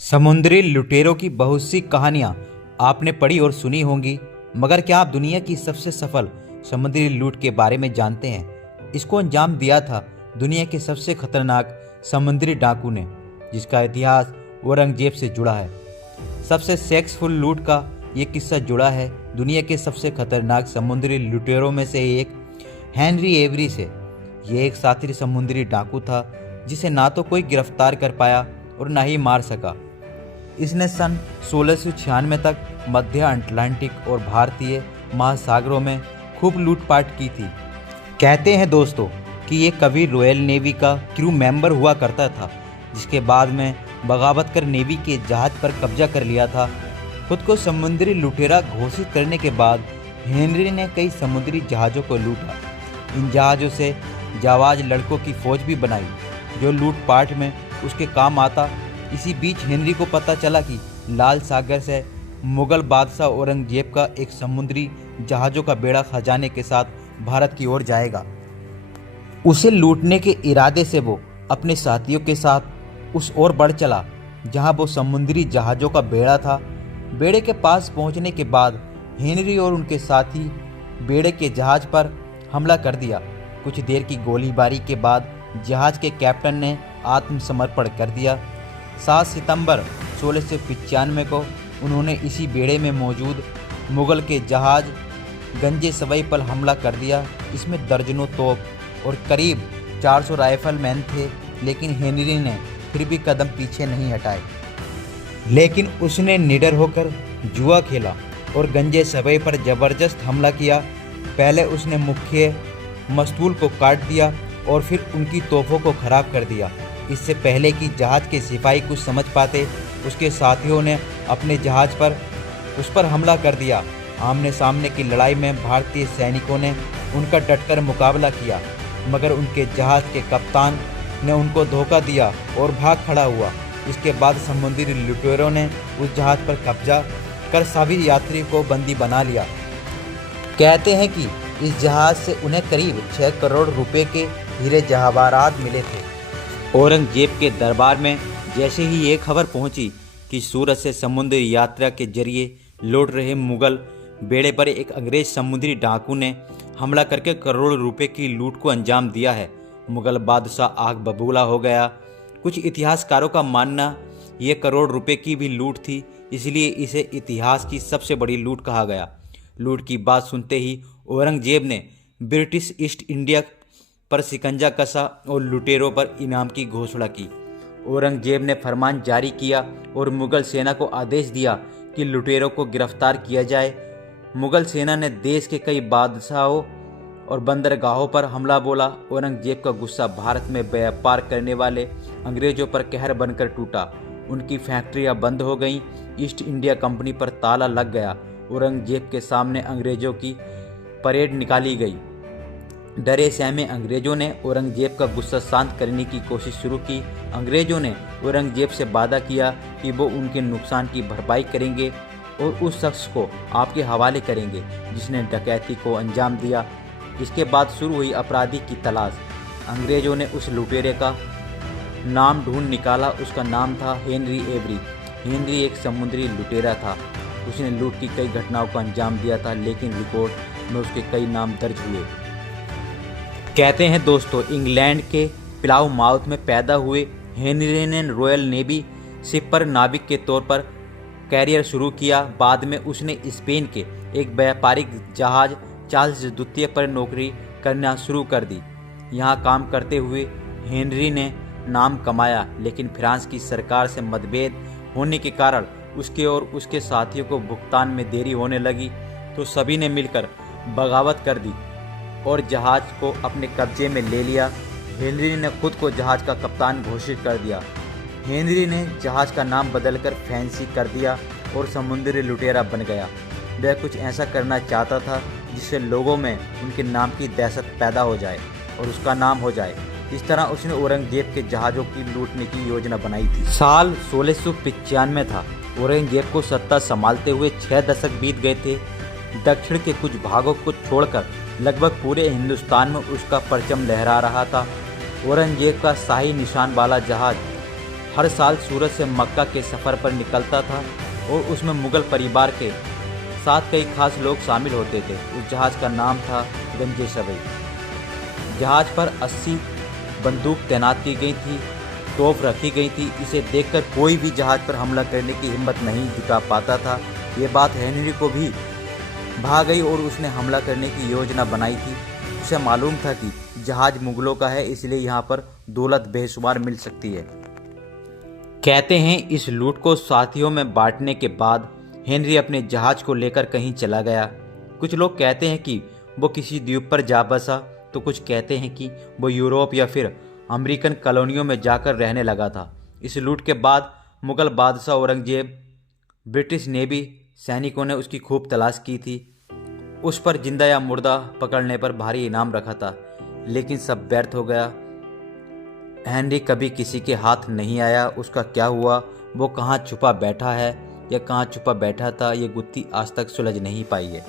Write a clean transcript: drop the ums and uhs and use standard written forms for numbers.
समुद्री लुटेरों की बहुत सी कहानियां आपने पढ़ी और सुनी होंगी, मगर क्या आप दुनिया की सबसे सफल समुद्री लूट के बारे में जानते हैं? इसको अंजाम दिया था दुनिया के सबसे खतरनाक समुद्री डाकू ने, जिसका इतिहास औरंगजेब से जुड़ा है। सबसे सेक्सफुल लूट का ये किस्सा जुड़ा है दुनिया के सबसे खतरनाक समुद्री लुटेरों में से एक हेनरी एवरी से। ये एक शातिर समुद्री डाकू था जिसे ना तो कोई गिरफ्तार कर पाया और ना ही मार सका। इसने सन 1696 तक मध्य अटलांटिक और भारतीय महासागरों में खूब लूटपाट की थी। कहते हैं दोस्तों कि ये कभी रॉयल नेवी का क्रू मेंबर हुआ करता था, जिसके बाद में बगावत कर नेवी के जहाज पर कब्जा कर लिया था। खुद को समुद्री लुटेरा घोषित करने के बाद हेनरी ने कई समुद्री जहाज़ों को लूटा। इन जहाज़ों से जाबाज लड़कों की फौज भी बनाई जो लूटपाट में उसके काम आता। इसी बीच हेनरी को पता चला कि लाल सागर से मुगल बादशाह औरंगजेब का एक समुद्री जहाज़ों का बेड़ा खजाने के साथ भारत की ओर जाएगा। उसे लूटने के इरादे से वो अपने साथियों के साथ उस ओर बढ़ चला जहां वो समुद्री जहाज़ों का बेड़ा था। बेड़े के पास पहुंचने के बाद हेनरी और उनके साथी बेड़े के जहाज़ पर हमला कर दिया। कुछ देर की गोलीबारी के बाद जहाज़ के कैप्टन ने आत्मसमर्पण कर दिया। 7 सितंबर 1695 को उन्होंने इसी बेड़े में मौजूद मुगल के जहाज़ गंजे सवई पर हमला कर दिया। इसमें दर्जनों तोप और करीब 400 राइफलमैन थे, लेकिन हेनरी ने फिर भी कदम पीछे नहीं हटाए। लेकिन उसने निडर होकर जुआ खेला और गंजे सवई पर ज़बरदस्त हमला किया। पहले उसने मुख्य मस्तूल को काट दिया और फिर उनकी तोपों को खराब कर दिया। इससे पहले कि जहाज़ के सिपाही कुछ समझ पाते, उसके साथियों ने अपने जहाज़ पर उस पर हमला कर दिया। आमने सामने की लड़ाई में भारतीय सैनिकों ने उनका डटकर मुकाबला किया, मगर उनके जहाज़ के कप्तान ने उनको धोखा दिया और भाग खड़ा हुआ। इसके बाद समुद्री लुटेरों ने उस जहाज़ पर कब्जा कर सभी यात्री को बंदी बना लिया। कहते हैं कि इस जहाज़ से उन्हें करीब 6 करोड़ रुपए के हीरे जवाहरात मिले थे। औरंगजेब के दरबार में जैसे ही ये खबर पहुंची कि सूरत से समुद्री यात्रा के जरिए लौट रहे मुगल बेड़े पर एक अंग्रेज समुद्री डाकू ने हमला करके करोड़ों रुपए की लूट को अंजाम दिया है, मुगल बादशाह आग बबूला हो गया। कुछ इतिहासकारों का मानना ये करोड़ रुपए की भी लूट थी, इसलिए इसे इतिहास की सबसे बड़ी लूट कहा गया। लूट की बात सुनते ही औरंगजेब ने ब्रिटिश ईस्ट इंडिया पर शिकंजा कसा और लुटेरों पर इनाम की घोषणा की। औरंगजेब ने फरमान जारी किया और मुगल सेना को आदेश दिया कि लुटेरों को गिरफ्तार किया जाए। मुगल सेना ने देश के कई बादशाहों और बंदरगाहों पर हमला बोला। औरंगजेब का गुस्सा भारत में व्यापार करने वाले अंग्रेजों पर कहर बनकर टूटा। उनकी फैक्ट्रियां बंद हो गईं। ईस्ट इंडिया कंपनी पर ताला लग गया। औरंगजेब के सामने अंग्रेजों की परेड निकाली गई। डरे सहमे अंग्रेजों ने औरंगजेब का गुस्सा शांत करने की कोशिश शुरू की। अंग्रेजों ने औरंगजेब से वादा किया कि वो उनके नुकसान की भरपाई करेंगे और उस शख्स को आपके हवाले करेंगे जिसने डकैती को अंजाम दिया। इसके बाद शुरू हुई अपराधी की तलाश। अंग्रेजों ने उस लुटेरे का नाम ढूंढ निकाला। उसका नाम था हेनरी एवरी। हेनरी एक समुद्री लुटेरा था। उसने लूट की कई घटनाओं को अंजाम दिया था, लेकिन रिकॉर्ड में उसके कई नाम दर्ज हुए। कहते हैं दोस्तों, इंग्लैंड के प्लाउमाउथ में पैदा हुए हेनरी ने रॉयल नेवी शिप पर नाविक के तौर पर कैरियर शुरू किया। बाद में उसने स्पेन के एक व्यापारिक जहाज चार्ल्स द्वितीय पर नौकरी करना शुरू कर दी। यहाँ काम करते हुए हेनरी ने नाम कमाया, लेकिन फ्रांस की सरकार से मतभेद होने के कारण उसके और उसके साथियों को भुगतान में देरी होने लगी, तो सभी ने मिलकर बगावत कर दी और जहाज़ को अपने कब्जे में ले लिया। हेनरी ने खुद को जहाज़ का कप्तान घोषित कर दिया। हेनरी ने जहाज़ का नाम बदलकर फैंसी कर दिया और समुद्री लुटेरा बन गया। वह कुछ ऐसा करना चाहता था जिससे लोगों में उनके नाम की दहशत पैदा हो जाए और उसका नाम हो जाए। इस तरह उसने औरंगजेब के जहाज़ों की लूटने की योजना बनाई थी। साल 1695 था। औरंगजेब को सत्ता संभालते हुए 6 दशक बीत गए थे। दक्षिण के कुछ भागों को छोड़कर लगभग पूरे हिंदुस्तान में उसका परचम लहरा रहा था। औरंगजेब का शाही निशान वाला जहाज हर साल सूरत से मक्का के सफ़र पर निकलता था और उसमें मुग़ल परिवार के साथ कई खास लोग शामिल होते थे। उस जहाज़ का नाम था गंजे सवई। जहाज़ पर 80 बंदूक तैनात की गई थी, तोप रखी गई थी। इसे देखकर कोई भी जहाज़ पर हमला करने की हिम्मत नहीं जुटा पाता था। ये बात हेनरी को भी भा गई और उसने हमला करने की योजना बनाई थी। उसे मालूम था कि जहाज़ मुग़लों का है, इसलिए यहाँ पर दौलत बेशुमार मिल सकती है। कहते हैं इस लूट को साथियों में बांटने के बाद हेनरी अपने जहाज़ को लेकर कहीं चला गया। कुछ लोग कहते हैं कि वो किसी द्वीप पर जा बसा, तो कुछ कहते हैं कि वो यूरोप या फिर अमेरिकन कॉलोनियों में जाकर रहने लगा था। इस लूट के बाद मुग़ल बादशाह औरंगजेब, ब्रिटिश नेवी सैनिकों ने उसकी खूब तलाश की थी। उस पर जिंदा या मुर्दा पकड़ने पर भारी इनाम रखा था, लेकिन सब व्यर्थ हो गया। हेनरी कभी किसी के हाथ नहीं आया। उसका क्या हुआ, वो कहाँ छुपा बैठा है या कहाँ छुपा बैठा था, ये गुत्थी आज तक सुलझ नहीं पाई है।